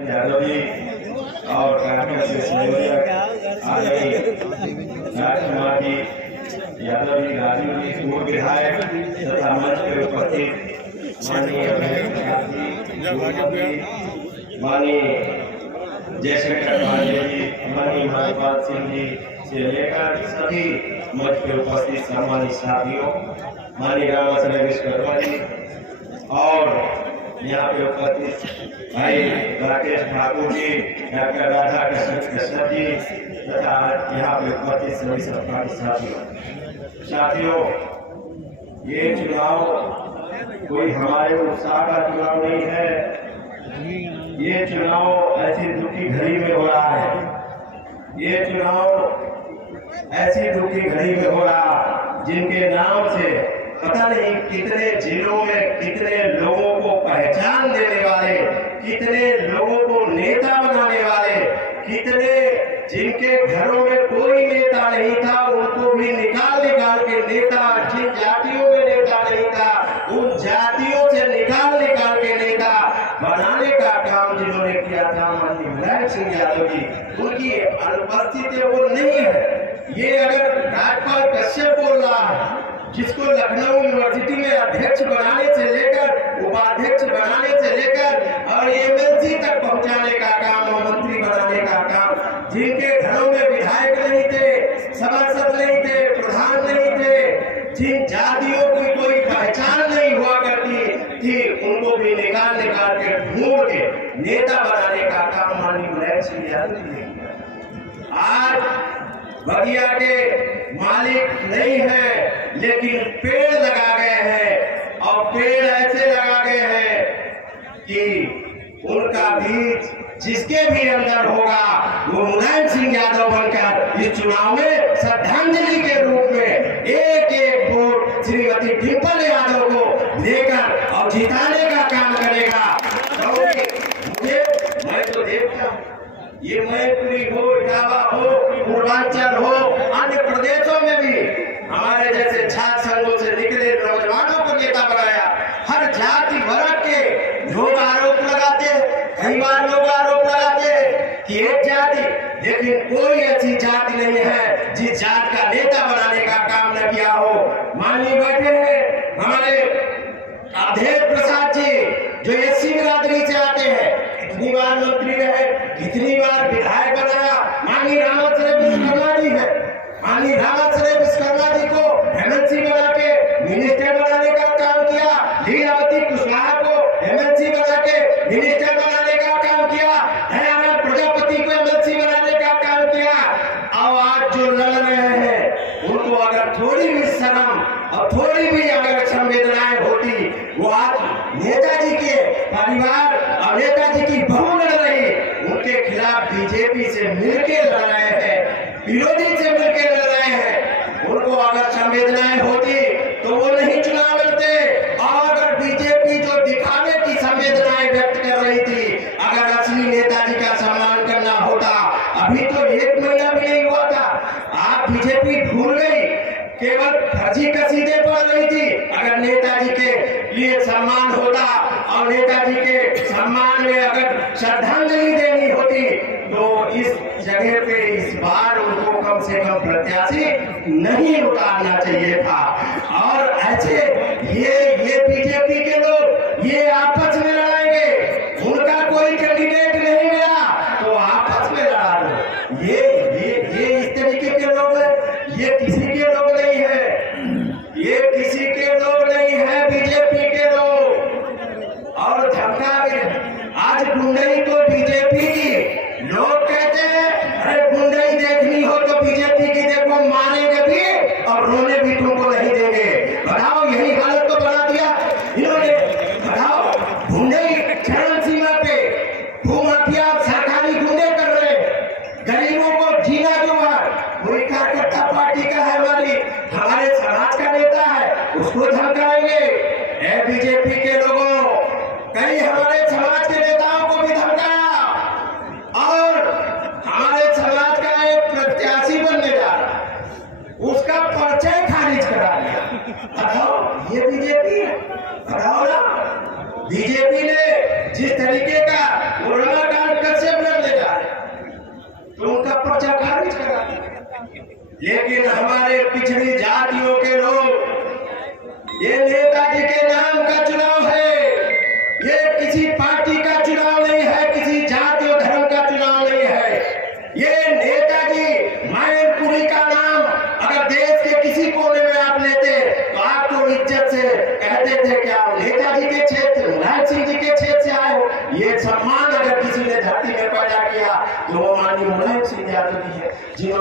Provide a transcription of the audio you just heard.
यादव जी और कांग्रेस से संयोजक आदरणीय राजकुमार जी यादव जी, राजीव जी, पूर्व विधायक तथा मंच पर उपस्थित माननीय माननीय जयशंकर पांडे जी, माननीय महापाल सिंह जी से लेकर सभी मंच पर उपस्थित सम्मानित साथियों, माननीय रामाचंद्र विश्वकर्मा जी और यहाँ पे उपस्थित भाई राकेश ठाकुर जी, डॉक्टर राधा कृष्ण जी तथा यहाँ पे उपस्थित सभी सम्मानित साथियों, ये चुनाव कोई हमारे उत्साह का चुनाव नहीं है। ये चुनाव ऐसी दुखी घड़ी में हो रहा है। ये चुनाव ऐसी दुखी घड़ी में हो रहा जिनके नाम से पता नहीं कितने जिलों में कितने लोगों को पहचान देने वाले, कितने लोगों को नेता बनाने वाले, कितने जिनके घरों में कोई नेता नहीं था उनको भी निकाल के नेता, जिन जातियों में नेता नहीं था उन जातियों से निकाल के नेता बनाने का काम जिन्होंने किया था माननीय मुलायम सिंह यादव जी, उनकी अनुपस्थिति वो नहीं है। ये अगर राजपाल कश्यप बोल रहा है, जिसको लखनऊ यूनिवर्सिटी में अध्यक्ष बनाने से लेकर उपाध्यक्ष बनाने से लेकर और एमएलसी तक पहुंचाने का काम और मंत्री बनाने का काम, जिनके घरों में विधायक नहीं थे, सभासद नहीं थे, प्रधान नहीं थे, जिन जातियों की कोई पहचान नहीं हुआ करती थी, उनको भी निकाल के ढूंढ के नेता बनाने का काम माननीय मुलायम सिंह यादव ने किया। आज बगिया के मालिक नहीं है, लेकिन पेड़ लगा गए हैं और पेड़ ऐसे लगा गए हैं कि उनका बीज जिसके भी अंदर होगा वो मुलायम सिंह यादव बनकर इस चुनाव में श्रद्धांजलि के रूप में एक एक वोट श्रीमती डिंपल यादव को लेकर और जिताने का काम करेगा। मुझे मैं तो देखता हूँ, ये मैत्री हो, इटावा हो, पूर्वांचल हो, अन्य प्रदेशों में भी हमारे जैसे छात्र संघों से निकले नौजवानों को नेता बनाया। हर जाति वर्ग के लोग आरोप लगाते, कई बार लोग आरोप लगाते कि एक जाति, लेकिन कोई ऐसी जाति नहीं है जिस जात का नेता बनाने का काम न किया हो। माननीय बैठे हैं हमारे अवधेश प्रसाद जी, जो एससी बिरादरी से आते हैं, कितनी बार मंत्री रहे, कितनी बार विधायक बनाया। माननीय रामाचंद्र विश्वकर्मा जी है, माननीय रामाचंद्र विश्वकर्मा जी को एमएलसी बना के मिनिस्टर बनाने का काम किया, लीलावती कुशवाहा को एमएलसी बना के मिनिस्टर बनाने का काम किया, दयानंद प्रजापति को एमएलसी बनाने का काम किया। और आज जो लड़ रहे हैं उनको अगर थोड़ी भी शर्म और थोड़ी भी अगर संवेदनाएं होती, वो आज नेताजी के परिवार और नेताजी की बहू लड़ रही, उनके खिलाफ बीजेपी से मिलकर लड़ रहे हैं, विरोधी से मिलकर लड़ रहे हैं। उनको अगर संवेदनाएं होती तो वो नहीं चुनाव लड़ते। और अगर बीजेपी जो दिखावे की संवेदनाएं व्यक्त कर रही थी, अगर असली नेताजी का सम्मान करना होता, अभी तो 1 महीना भी नहीं हुआ था, आप बीजेपी भूल गई, केवल फर्जी कसीदे पड़ रही थी। अगर नेताजी के लिए सम्मान होता और नेताजी के सम्मान में अगर श्रद्धांजलि देनी होती तो इस जगह पे इस बार उनको कम से कम प्रत्याशी नहीं उतारना चाहिए था। और ऐसे ये बीजेपी के लोग ये आपस में लड़ाएंगे, उनका कोई कैंडिडेट नहीं मिला तो आपस में लड़ा लो। ये इस तरीके के लोग हैं, ये किसी के लोग नहीं है, ये किसी के लोग नहीं है, बीजेपी के लोग। और धमका भी आज गुंडई तो बीजेपी की, लोग कहते हैं अरे गुंडई देखनी हो तो बीजेपी की देखो, मारेंगे भी और रोने भी तुमको नहीं देंगे। बताओ, यही हालत तो बना दिया इन्होंने। बताओ, गुंडई चरम सीमा पे, भूमाफिया सरकारी गुंडे कर रहे, गरीबों को जीना क्यों है। कोई कार्यकर्ता पार्टी का है, हमारे समाज का नेता है, उसको धमकाएंगे। बीजेपी के लोगों, कई हमारे समाज के नेताओं को भी धमका लेकिन हमारे पिछड़ी जातियों के लोग, ये नेताजी के नाम का चुनाव है, ये किसी पार्टी का चुनाव नहीं है, किसी जाति और धर्म का चुनाव नहीं है। ये नेताजी मैनपुरी का नाम अगर देश के किसी कोने में आप लेते तो आप तो इज्जत से कहते थे क्या नेताजी के क्षेत्र, मुलायम सिंह जी के क्षेत्र से आए हो। ये सम्मान अगर किसी ने धरती में पैदा किया तो वो माननीय मुलायम सिंह यादव जी है, जिन्होंने